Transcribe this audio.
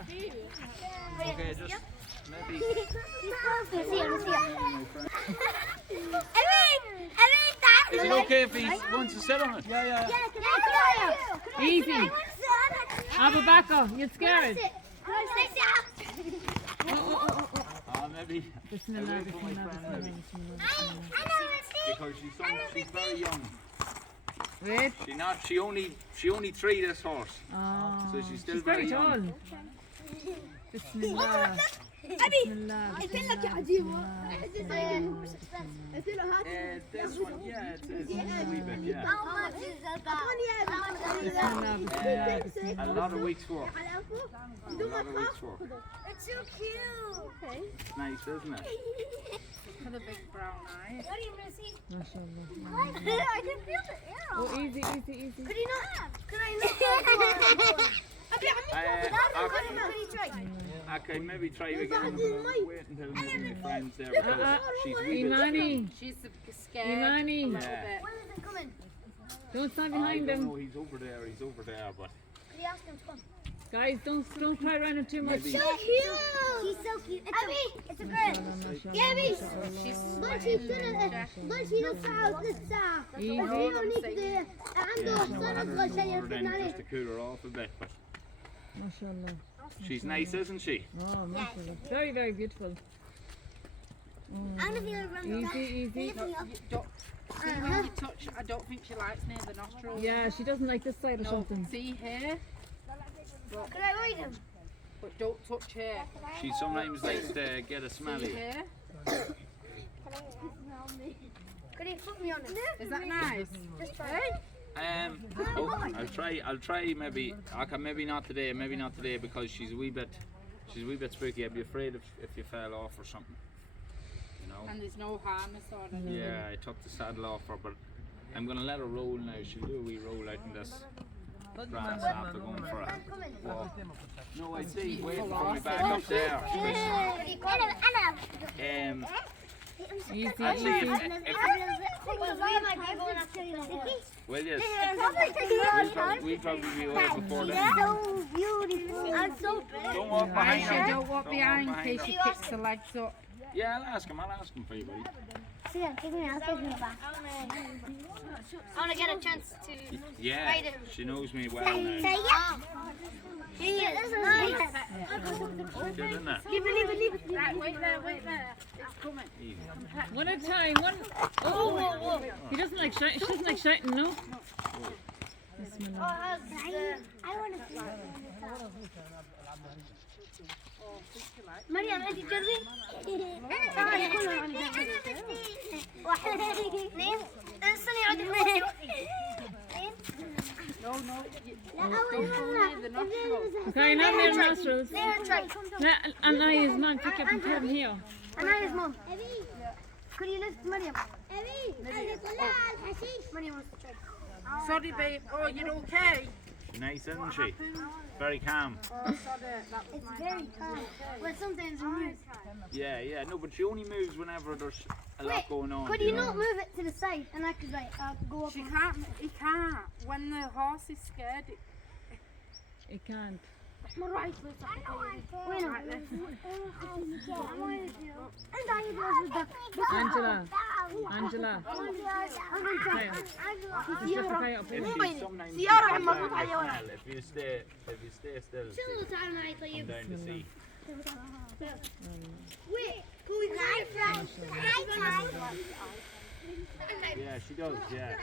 Okay, just maybe. Is it okay if he wants to sit on it? Yeah. Easy. Abu Bakr, you're scared. Oh, maybe. Bismillah, Away from my bismillah, friend, bismillah, maybe. bismillah. Because she's very young. Wait. She only 3 this horse. Oh, So she's still very very tall. young. Bismillah. Bismillah. This one, yeah, it's a wee bit, yeah. A lot of weeks work. It's so cute. It's nice, isn't it? For the big brown eyes. MashaAllah. I can feel the arrow. Oh, easy. Could he not? Could I Okay, maybe try again. I'm going to wait until my friend's there because she's wee bit. Imani. She's scared Imani. a little Yeah. bit. When is it coming? Don't stand I behind don't them. know, he's over there, but Could you ask him to come? Guys, don't cry around him too much. maybe. So cute. She's so cute. It's a girl. Yeah, Abby. ماشي ماشي نصها لسه عنده صار أصغر شيء يركض عليه. Just to cool her off a bit, but MashaAllah. she's nice, isn't she? Oh, MashaAllah. Very, very beautiful. I'm gonna feel around Easy. Don't, see when you touch, I don't think she likes near the nostrils. Yeah, she doesn't like this side or No, something. see here, Could I ride him? but don't touch here. She sometimes likes to get a See smelly. here. Could he put me on it? Is that nice? Hey? I'll try maybe. Okay, maybe not today because she's a wee bit spooky. I'd be afraid if you fell off or something. You know. And there's no harness on it. Yeah, I took the saddle off her, but I'm gonna let her roll now. She'll do a wee roll out in this grass after going for a walk. No, I see. Wait for me back up there. Easy. Actually, well, yes. We'll probably be away before then. So beautiful. I'm so big. Don't walk behind her. Don't walk behind in case she kicks her legs up. Yeah, I'll ask him for you, buddy. Yeah, take me out. Take me back. I want to get a chance to. Yeah, she knows me well now. Say yeah. Yeah, this is nice. Good, isn't it? Leave it. Right, wait there. It's coming. Easy. One at a time. One. Oh. He doesn't like shouting. She doesn't like shouting, no? Bismillah. I want to see مريم انت تجربي؟ واحد اثنين استني عود اثنين No. لا اول مرة Okay, not near nostrils. There, try. لا أنا يزمان pick up and put him here. أنا عايز مام. Could you lift مريم؟ مريم wants to try. Sorry, babe. Oh, you're okay? Nice, isn't she? Very calm. Oh, sorry. That was It's my very calm. But sometimes it moves. Yeah. No, but she only moves whenever there's a lot going on. Could you not move it to the side and I could like go up? She can't. He can't. When the horse is scared, It can't. مرة عايز وين أنت عايز بدك Angela. سيارة عم مربوط عليها ورا. If you stay still, شو تعال معي come طيب. down to see. Wait, can we go? Yeah, she does. Yeah.